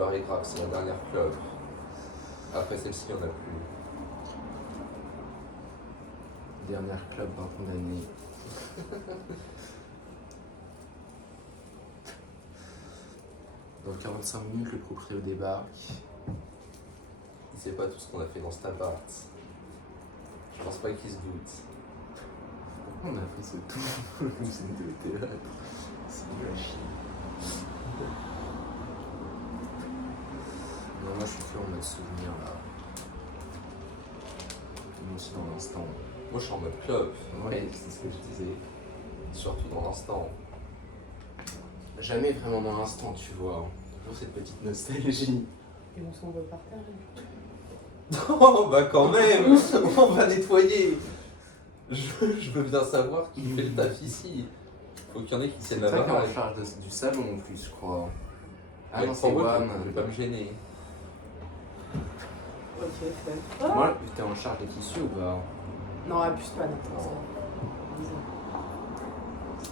L'heure est grave, c'est la dernière club. Après celle-ci, il n'y en a plus. Dernière club par condamné. Dans 45 minutes, le proprio débarque. Il sait pas tout ce qu'on a fait dans cet appart. Je pense pas qu'il se doute. Pourquoi on a fait ce tour de scène de théâtre? C'est de la chine. Non, moi je suis toujours en mode souvenir là. Moi aussi dans l'instant. Moi, je suis en mode club. Ouais, c'est ce que je disais. Surtout dans l'instant. Jamais vraiment dans l'instant, tu vois. Toujours cette petite nostalgie. Et on s'en va par terre. Oh, bah quand même. On va nettoyer. Je veux bien savoir qui fait le taf ici. Faut qu'il y en ait qui C'est tiennent la toi qui es en baraque. charge du salon en plus, je crois. Ah Avec non, c'est Paul, Wam. je vais pas me gêner. Ok, fait. Moi, t'es en charge des tissus ou pas? Non, abuse pas, non.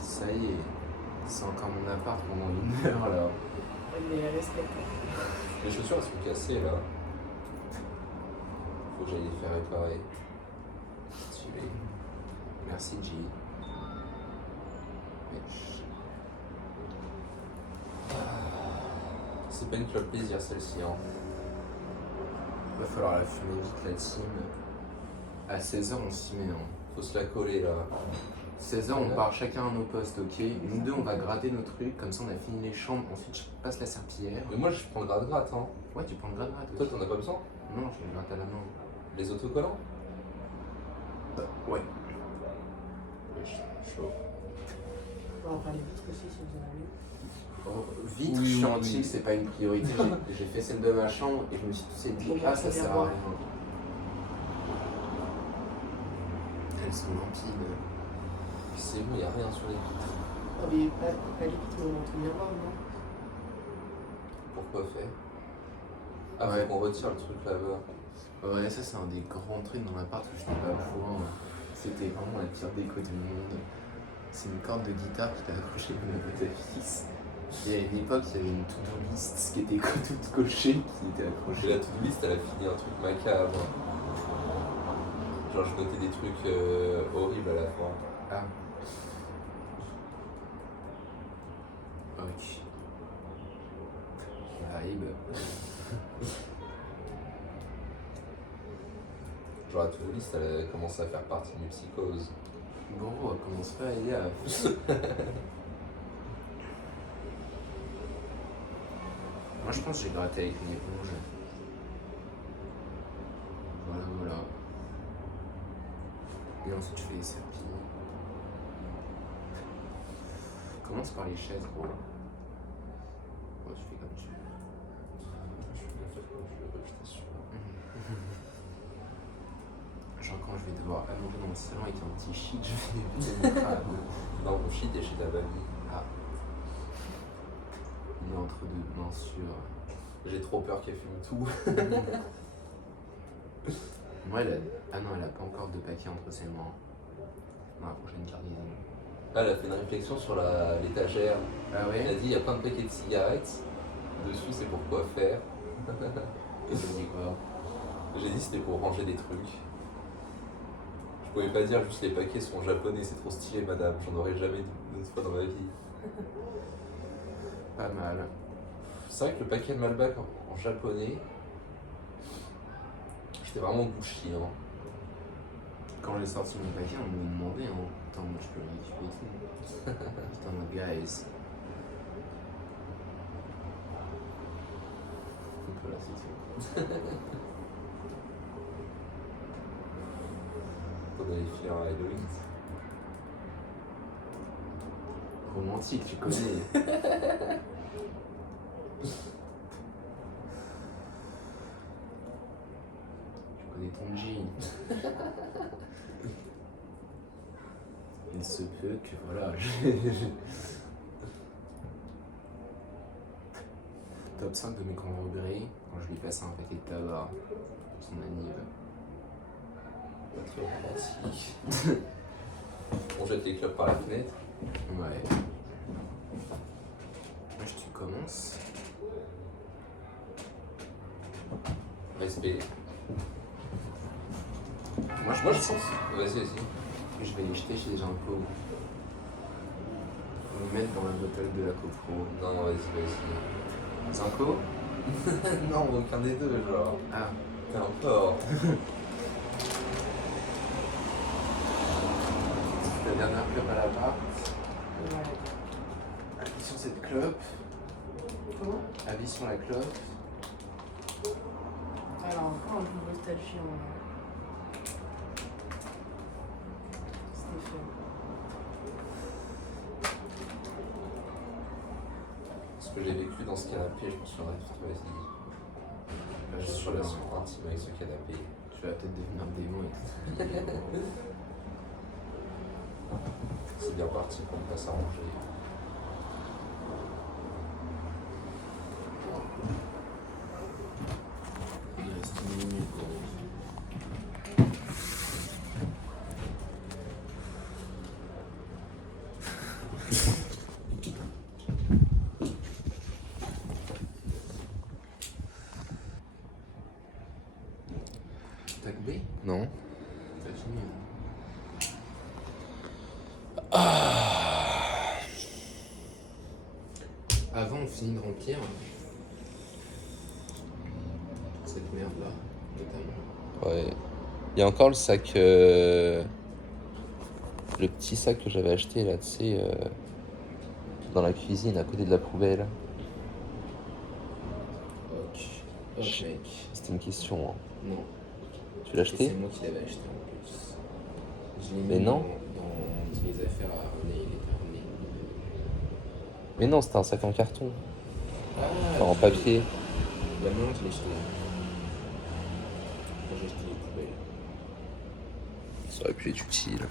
Ça y est, c'est encore mon appart pendant une heure là. Mais respecte. Les chaussures elles sont cassées là. Faut que j'aille les faire réparer. Stylé. Merci G. Wesh. C'est pas une club plaisir celle-ci hein. Va falloir la fumer vite la team. À 16h on s'y met. Hein. Faut se la coller là. 16h on part chacun à nos postes, ok? Nous deux on va gratter nos trucs, comme ça on a fini les chambres, ensuite je passe la serpillière. Mais moi je prends le gratte-gratte hein. Ouais tu prends le gratte Toi aussi. t'en as pas besoin? Non, je le gratte à la main. Les autocollants? Ouais. Wesh, chaud. On va en parler vite aussi si vous en avez. Oh, vite, Oui, je suis oui, anti oui. que c'est pas une priorité. J'ai fait celle de ma chambre et je me suis dit, Bon, ah bah, ça ça sert vient à rien. Elles sont limpides. C'est bon, y a rien sur les vitres. Ah, mais pas les vitres, mais on entend bien voir, non? Pourquoi faire? Ah, Ouais. faut qu'on retire le truc là-bas. Ouais, ça c'est un des grands trucs dans l'appart où je n'étais pas au courant. C'était vraiment la pire déco du monde. C'est une corde de guitare qui était accrochée comme la boîte à fils. Et à une époque, il y avait une to-do list qui était toute cochée qui était Et accrochée. la to-do list, elle a fini un truc macabre. Genre, je notais des trucs horribles à la fin. Ah. Ok. Vibe. Genre, la to-do list, elle a commencé à faire partie d'une psychose. Bon, on commence pas à y aller. Moi je pense que j'ai gratté avec une éponge. Voilà, voilà. Et ensuite je fais les serpillers. Commence par les chaises, gros. Bon, tu fais comme tu veux. Je vais bien faire comme je veux, je t'assure. Genre quand je vais devoir allonger dans le salon avec un petit shit, je vais éviter mon crâne. Non, mon shit est chez ta mamie. Ah. Il est entre deux, bien sûr. J'ai trop peur qu'elle fume tout. Moi, elle a... Ah non, elle a pas encore de paquet entre ses mains. Dans la prochaine cargaison. Ah, elle a fait une réflexion sur l'étagère. Ah Elle a ouais? dit il y a plein de paquets de cigarettes. Dessus, c'est pour quoi faire. Et je dis quoi? J'ai dit c'était pour ranger des trucs. Je pouvais pas dire juste les paquets sont japonais, c'est trop stylé, madame. J'en aurais jamais dit une autre fois dans ma vie. Pas mal. C'est vrai que le paquet de Malbec en japonais, j'étais vraiment bouchi. Hein. Quand j'ai sorti mon paquet, on me demandait, hein. Attends, moi je peux le récupérer et tout. Putain, guys. Donc voilà, c'est tout. On allait filer un Halloween. Romantique, tu connais. Tu connais ton jean. Il se peut que voilà. Top 5 de mes grands regrets quand je lui passe un paquet de tabac pour son anniv. Pas très romantique. On jette les clubs par la fenêtre. Ouais. Tu commences. Respect. Moi, je Moi, je pense pense. Vas-y, vas-y. que je vais les jeter chez Ginko. Les mettre dans la bottle de la CoPro. Non, vas-y, vas-y. Zinco? Non, aucun des deux, genre. Ah. T'es un porc. C'est ta dernière clope à l'appart. Ouais. Avis sur cette clope. Comment? Avis sur la clope. Alors, encore un peu de nostalgie en vrai. C'était fait. Ce que j'ai vécu dans ce canapé, je me suis vas-y. Bah, Je suis relation intime avec ce canapé. Tu vas peut-être devenir un démon et tout. C'est bien parti pour ne pas s'arranger. Il reste une minute. T'as coupé? Non. T'as fini? Avant, on finit de remplir cette merde-là, notamment. Ouais. Il y a encore le sac. Le petit sac que j'avais acheté là, tu sais, dans la cuisine à côté de la poubelle. Ok. Ok, mec. C'était une question. Hein. Non. Tu l'as Et c'est acheté? moi qui l'avais acheté en plus. Je l'ai Mais mis non. dans mes affaires à ramener, il était ramené. Mais non, c'était un sac en carton. Ah, Enfin, en papier. Bah non, je l'ai jeté. Quand j'ai jeté les poubelles. Ça aurait pu être utile.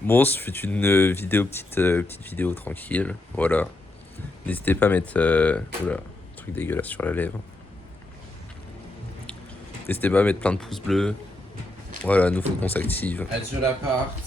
Bon, ce fut une vidéo, petite vidéo tranquille. Voilà. N'hésitez pas à mettre. Oula, truc dégueulasse sur la lèvre. N'hésitez pas à mettre plein de pouces bleus. Voilà, nous faut qu'on s'active. Adieu l'appart.